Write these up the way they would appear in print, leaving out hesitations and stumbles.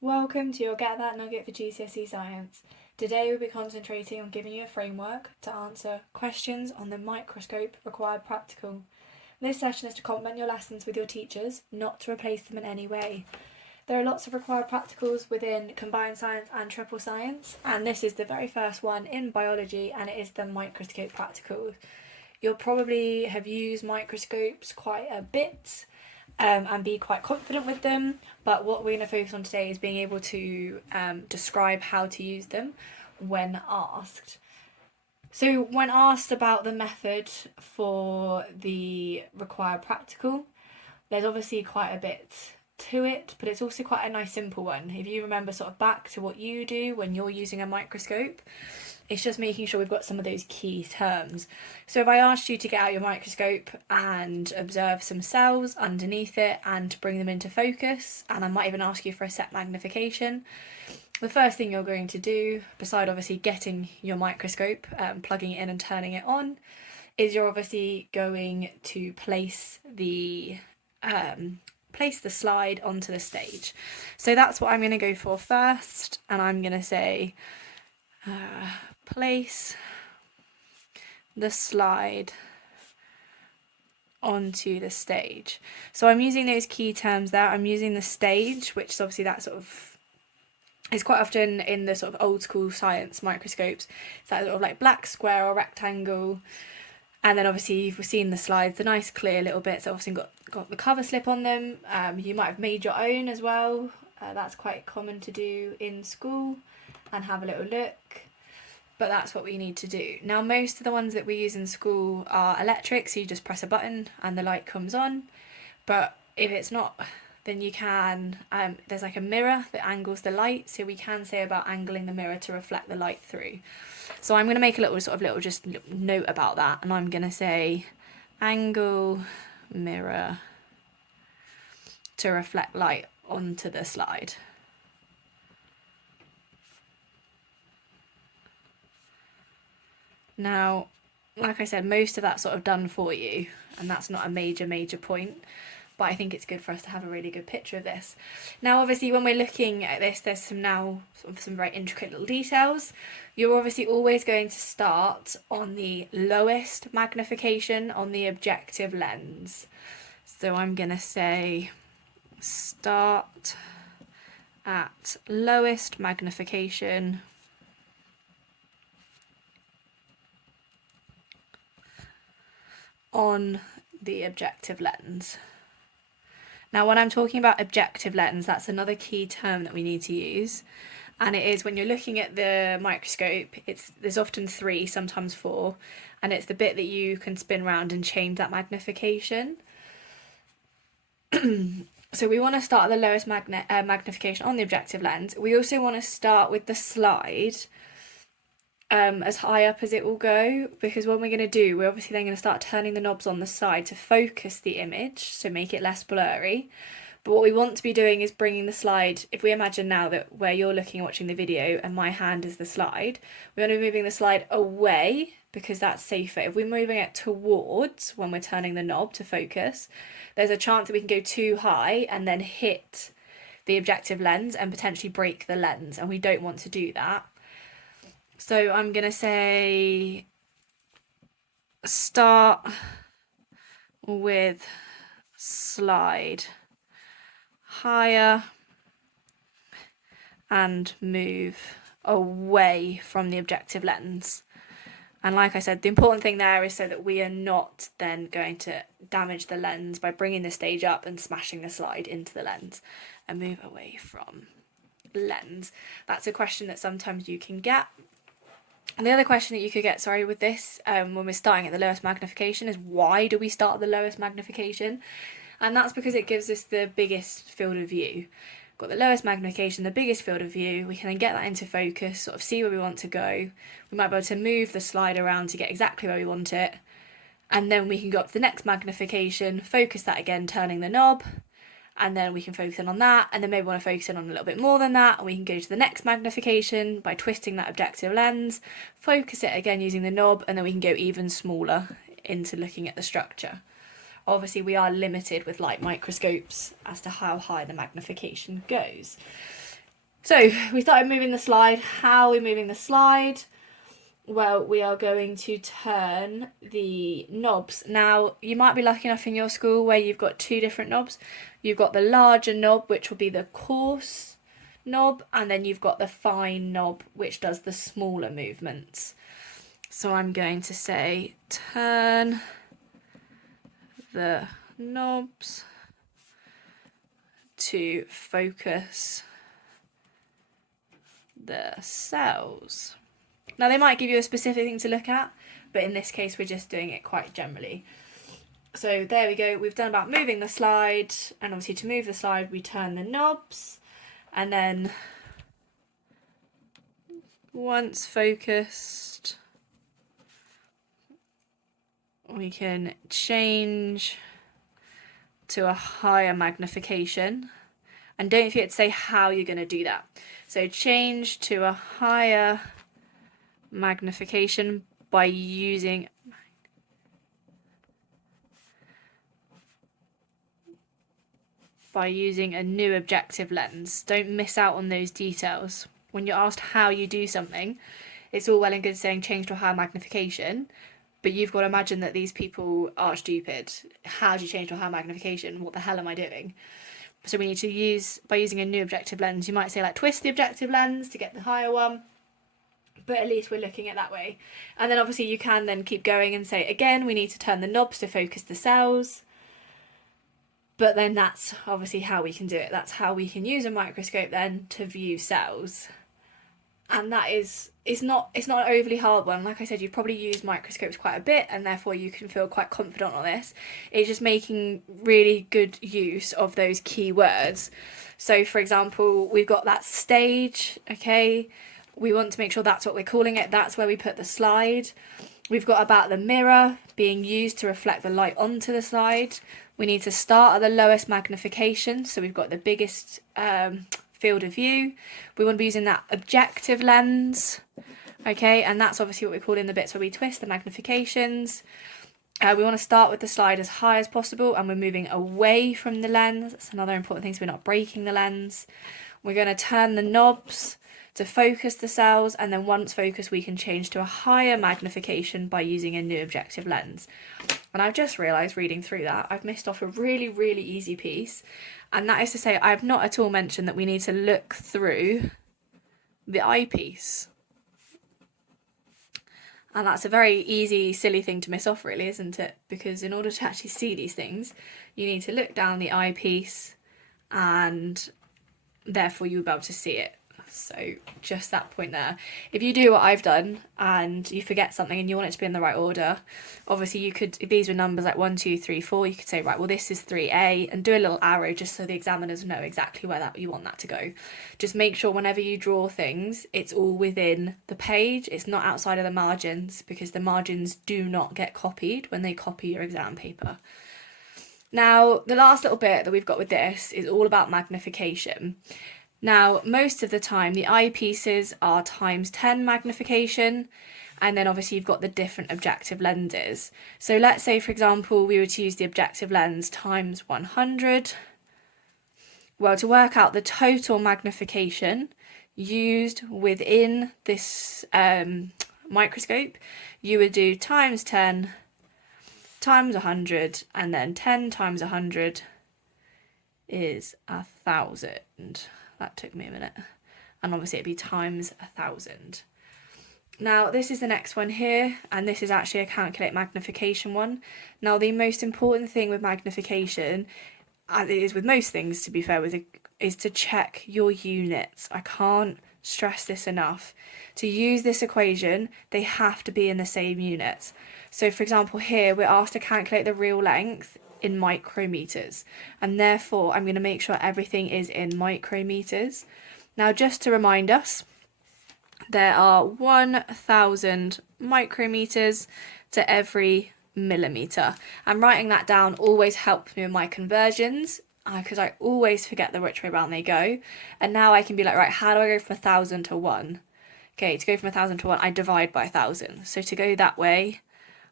Welcome to your Get That Nugget for GCSE Science. Today we'll be concentrating on giving you a framework to answer questions on the Microscope Required Practical. This session is to complement your lessons with your teachers, not to replace them in any way. There are lots of required practicals within combined science and triple science, and this is the very first one in biology, and it is the microscope practical. You'll probably have used microscopes quite a bit and be quite confident with them, but what we're going to focus on today is being able to describe how to use them when asked. So when asked about the method for the required practical, there's obviously quite a bit to it, but it's also quite a nice simple one. If you remember sort of back to what you do when you're using a microscope, it's just making sure we've got some of those key terms. So if I asked you to get out your microscope and observe some cells underneath it and to bring them into focus, and I might even ask you for a set magnification, the first thing you're going to do, beside obviously getting your microscope, plugging it in and turning it on, is you're obviously going to place the slide onto the stage. So that's what I'm going to go for first, and I'm going to say place the slide onto the stage. So I'm using those key terms there. I'm using the stage, which is obviously that sort of is quite often in the sort of old school science microscopes. It's that sort of like black square or rectangle. And then obviously you've seen the slides, the nice clear little bits. Obviously got the cover slip on them. You might have made your own as well. That's quite common to do in school and have a little look. But that's what we need to do. Now, most of the ones that we use in school are electric, so you just press a button and the light comes on. But if it's not, then you can, there's like a mirror that angles the light, so we can say about angling the mirror to reflect the light through. So I'm going to make a little just note about that, and I'm going to say angle mirror to reflect light onto the slide. Now, like I said, most of that's sort of done for you, and that's not a major point, but I think it's good for us to have a really good picture of this. Now, obviously, when we're looking at this, there's some very intricate little details. You're obviously always going to start on the lowest magnification on the objective lens. So I'm going to say start at lowest magnification on the objective lens. Now, when I'm talking about objective lens, that's another key term that we need to use. And it is when you're looking at the microscope, there's often 3, sometimes 4, and it's the bit that you can spin around and change that magnification. So we want to start at the lowest magnification on the objective lens. We also want to start with the slide as high up as it will go, because what we're going to do, we're obviously then going to start turning the knobs on the side to focus the image, so make it less blurry. But what we want to be doing is bringing the slide, if we imagine now that where you're looking and watching the video and my hand is the slide, we're going to be moving the slide away because that's safer. If we're moving it towards when we're turning the knob to focus, there's a chance that we can go too high and then hit the objective lens and potentially break the lens, and we don't want to do that. So I'm going to say start with slide higher and move away from the objective lens. And like I said, the important thing there is so that we are not then going to damage the lens by bringing the stage up and smashing the slide into the lens, and move away from lens. That's a question that sometimes you can get. And the other question that you could get, with this, when we're starting at the lowest magnification, is why do we start at the lowest magnification? And that's because it gives us the biggest field of view. Got the lowest magnification, the biggest field of view. We can then get that into focus, sort of see where we want to go. We might be able to move the slide around to get exactly where we want it. And then we can go up to the next magnification, focus that again, turning the knob. And then we can focus in on that, and then maybe want to focus in on a little bit more than that, and we can go to the next magnification by twisting that objective lens, focus it again using the knob, and then we can go even smaller into looking at the structure. Obviously, we are limited with light microscopes as to how high the magnification goes. So we started moving the slide. How are we moving the slide? Well, we are going to turn the knobs. Now, you might be lucky enough in your school where you've got two different knobs. You've got the larger knob, which will be the coarse knob, and then you've got the fine knob, which does the smaller movements. So I'm going to say turn the knobs to focus the cells. Now, they might give you a specific thing to look at, but in this case, we're just doing it quite generally. So there we go. We've done about moving the slide, and obviously to move the slide, we turn the knobs, and then once focused, we can change to a higher magnification. And don't forget to say how you're going to do that. So change to a higher magnification by using a new objective lens. Don't miss out on those details. When you're asked how you do something, it's all well and good saying change to a higher magnification, but you've got to imagine that these people are stupid. How do you change to a higher magnification? What the hell am I doing? So we need to use, by using a new objective lens, you might say like twist the objective lens to get the higher one, but at least we're looking at that way. And then obviously you can then keep going and say, again, we need to turn the knobs to focus the cells. But then that's obviously how we can do it. That's how we can use a microscope then to view cells. And that is, it's not an overly hard one. Like I said, you've probably used microscopes quite a bit, and therefore you can feel quite confident on this. It's just making really good use of those key words. So for example, we've got that stage, okay? We want to make sure that's what we're calling it. That's where we put the slide. We've got about the mirror being used to reflect the light onto the slide. We need to start at the lowest magnification, so we've got the biggest field of view. We want to be using that objective lens, okay, and that's obviously what we call in the bits where we twist the magnifications. We want to start with the slide as high as possible, and we're moving away from the lens. That's another important thing, so we're not breaking the lens. We're going to turn the knobs to focus the cells, and then once focused we can change to a higher magnification by using a new objective lens. And I've just realised reading through that I've missed off a really, really easy piece, and that is to say I've not at all mentioned that we need to look through the eyepiece. And that's a very easy, silly thing to miss off, really, isn't it? Because in order to actually see these things, you need to look down the eyepiece, and therefore you'll be able to see it. So just that point there. If you do what I've done and you forget something and you want it to be in the right order, obviously you could, if these were numbers like 1, 2, 3, 4, you could say, right, well, this is 3A, and do a little arrow just so the examiners know exactly where that you want that to go. Just make sure whenever you draw things, it's all within the page. It's not outside of the margins, because the margins do not get copied when they copy your exam paper. Now, the last little bit that we've got with this is all about magnification. Now, most of the time, the eyepieces are ×10 magnification, and then obviously you've got the different objective lenses. So let's say, for example, we were to use the objective lens ×100. Well, to work out the total magnification used within this microscope, you would do ×10 ×100, and then 10 × 100 is 1,000. That took me a minute. And obviously it'd be ×1,000. Now this is the next one here, and this is actually a calculate magnification one. Now the most important thing with magnification, as it is with most things to be fair with, is to check your units. I can't stress this enough. To use this equation, they have to be in the same units. So for example here, we're asked to calculate the real length in micrometers, and therefore I'm going to make sure everything is in micrometers. Now just to remind us, there are 1,000 micrometers to every millimeter, and writing that down always helps me with my conversions, because I always forget which way around they go. And now I can be like, right, how do I go from 1,000 to 1? Okay, to go from 1,000 to 1, I divide by 1,000. So to go that way,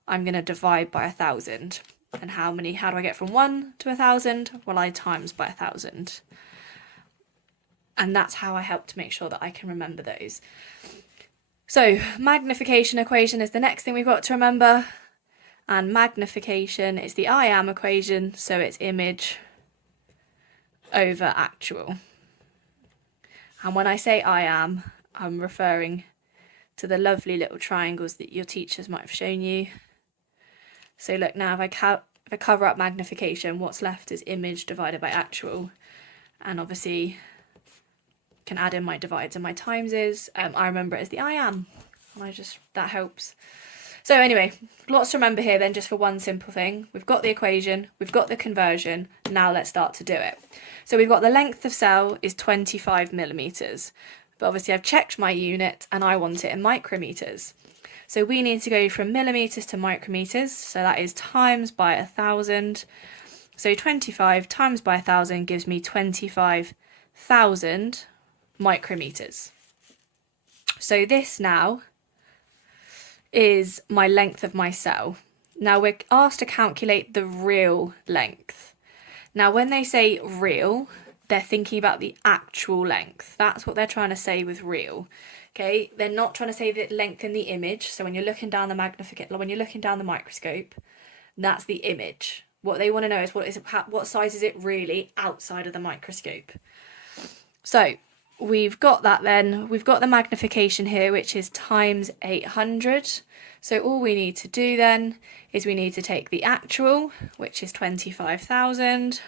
I'm going to divide by 1,000. And how do I get from 1 to 1,000? Well, I times by 1,000. And that's how I help to make sure that I can remember those. So magnification equation is the next thing we've got to remember. And magnification is the I am equation, so it's image over actual. And when I say I am, I'm referring to the lovely little triangles that your teachers might have shown you. So look, now if I cover up magnification, what's left is image divided by actual. And obviously can add in my divides and my timeses. I remember it as the I am, and that helps. So anyway, lots to remember here then, just for one simple thing. We've got the equation, we've got the conversion, now let's start to do it. So we've got the length of cell is 25 millimeters, but obviously I've checked my unit and I want it in micrometers. So we need to go from millimeters to micrometers, so that is times by 1,000. So 25 times by 1,000 gives me 25,000 micrometers. So this now is my length of my cell. Now we're asked to calculate the real length. Now when they say real, they're thinking about the actual length. That's what they're trying to say with real. Okay, they're not trying to say the length in the image. So when you're looking down the microscope, that's the image. What they want to know is what size is it really outside of the microscope. So we've got that then. We've got the magnification here, which is times 800. So all we need to do then is we need to take the actual, which is 25,000.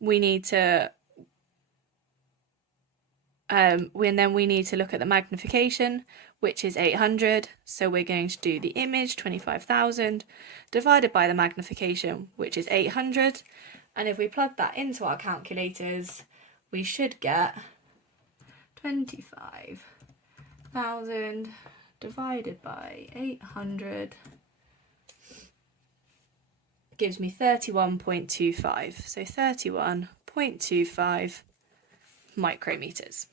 We need to we need to look at the magnification, which is 800. So we're going to do the image, 25,000, divided by the magnification, which is 800. And if we plug that into our calculators, we should get 25,000 divided by 800 gives me 31.25. So 31.25 micrometers.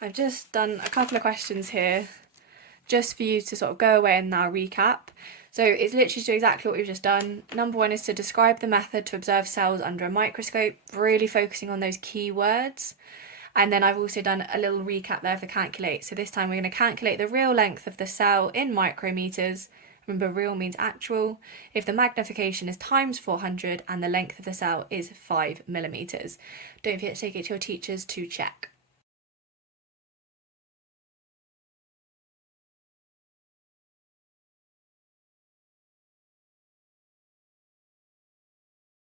I've just done a couple of questions here just for you to sort of go away and now recap. So it's literally to do exactly what we've just done. Number one is to describe the method to observe cells under a microscope, really focusing on those key words. And then I've also done a little recap there for calculate. So this time we're going to calculate the real length of the cell in micrometers. Remember, real means actual. If the magnification is times 400 and the length of the cell is 5 millimeters. Don't forget to take it to your teachers to check.